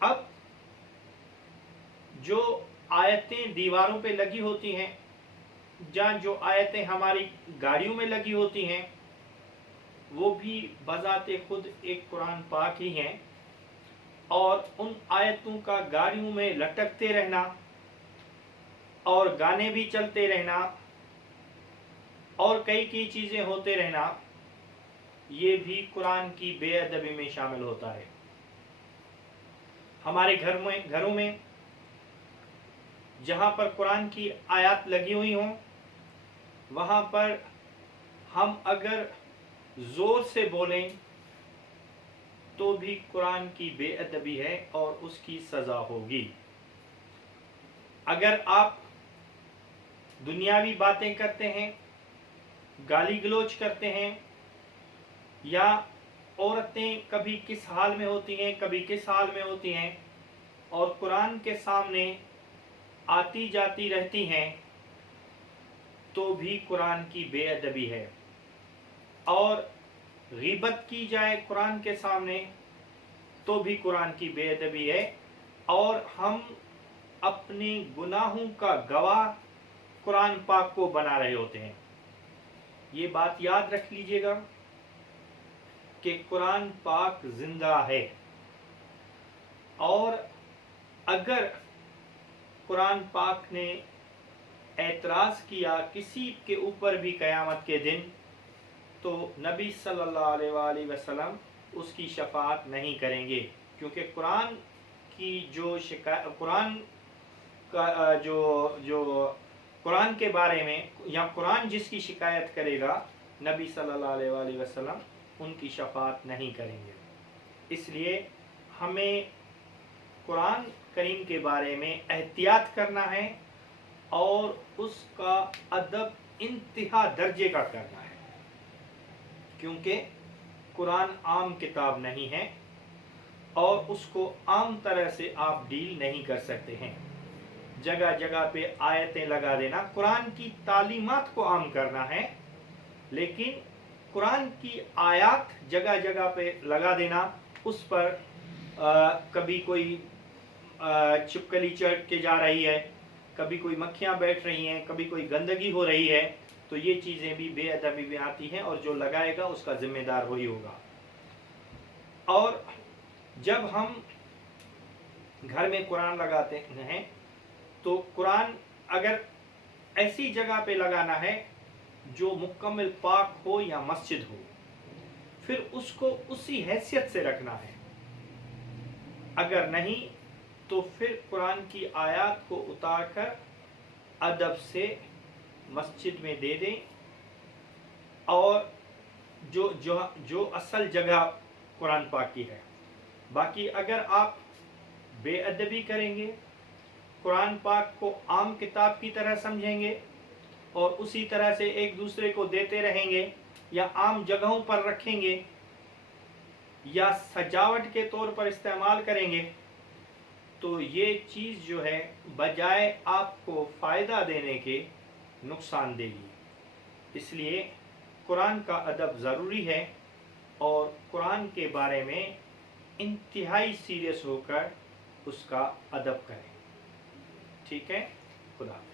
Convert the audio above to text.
اب جو آیتیں دیواروں پہ لگی ہوتی ہیں یا جو آیتیں ہماری گاڑیوں میں لگی ہوتی ہیں وہ بھی بذات خود ایک قرآن پاک ہی ہیں، اور ان آیتوں کا گاڑیوں میں لٹکتے رہنا اور گانے بھی چلتے رہنا اور کئی چیزیں ہوتے رہنا، یہ بھی قرآن کی بے ادبی میں شامل ہوتا ہے۔ ہمارے گھروں میں جہاں پر قرآن کی آیات لگی ہوئی ہوں وہاں پر ہم اگر زور سے بولیں تو بھی قرآن کی بے ادبی ہے اور اس کی سزا ہوگی۔ اگر آپ دنیاوی باتیں کرتے ہیں، گالی گلوچ کرتے ہیں، یا عورتیں کبھی کس حال میں ہوتی ہیں کبھی کس حال میں ہوتی ہیں اور قرآن کے سامنے آتی جاتی رہتی ہیں، تو بھی قرآن کی بے ادبی ہے۔ اور غیبت کی جائے قرآن کے سامنے تو بھی قرآن کی بے ادبی ہے، اور ہم اپنے گناہوں کا گواہ قرآن پاک کو بنا رہے ہوتے ہیں۔ یہ بات یاد رکھ لیجئے گا کہ قرآن پاک زندہ ہے، اور اگر قرآن پاک نے اعتراض کیا کسی کے اوپر بھی قیامت کے دن تو نبی صلی اللہ علیہ وآلہ وسلم اس کی شفاعت نہیں کریں گے، کیونکہ قرآن کی جو قرآن کا جو قرآن کے بارے میں یا قرآن جس کی شکایت کرے گا نبی صلی اللہ علیہ وآلہ وسلم ان کی شفاعت نہیں کریں گے۔ اس لیے ہمیں قرآن کریم کے بارے میں احتیاط کرنا ہے اور اس کا ادب انتہا درجے کا کرنا ہے، کیونکہ قرآن عام کتاب نہیں ہے اور اس کو عام طرح سے آپ ڈیل نہیں کر سکتے ہیں۔ جگہ جگہ پہ آیتیں لگا دینا، قرآن کی تعلیمات کو عام کرنا ہے، لیکن قرآن کی آیات جگہ جگہ پہ لگا دینا، اس پر کبھی کوئی چھپکلی چڑھ کے جا رہی ہے، کبھی کوئی مکھیاں بیٹھ رہی ہیں، کبھی کوئی گندگی ہو رہی ہے، تو یہ چیزیں بھی بے ادبی میں آتی ہیں، اور جو لگائے گا اس کا ذمہ دار وہی ہوگا۔ اور جب ہم گھر میں قرآن لگاتے ہیں تو قرآن اگر ایسی جگہ پہ لگانا ہے جو مکمل پاک ہو یا مسجد ہو، پھر اس کو اسی حیثیت سے رکھنا ہے۔ اگر نہیں تو پھر قرآن کی آیات کو اتار کر ادب سے مسجد میں دے دیں، اور جو اصل جگہ قرآن پاک کی ہے۔ باقی اگر آپ بے ادبی کریں گے، قرآن پاک کو عام کتاب کی طرح سمجھیں گے اور اسی طرح سے ایک دوسرے کو دیتے رہیں گے یا عام جگہوں پر رکھیں گے یا سجاوٹ کے طور پر استعمال کریں گے، تو یہ چیز جو ہے بجائے آپ کو فائدہ دینے کے نقصان دے گی۔ اس لیے قرآن کا ادب ضروری ہے، اور قرآن کے بارے میں انتہائی سیریس ہو کر اس کا ادب کریں۔ ٹھیک ہے؟ خدا حافظ۔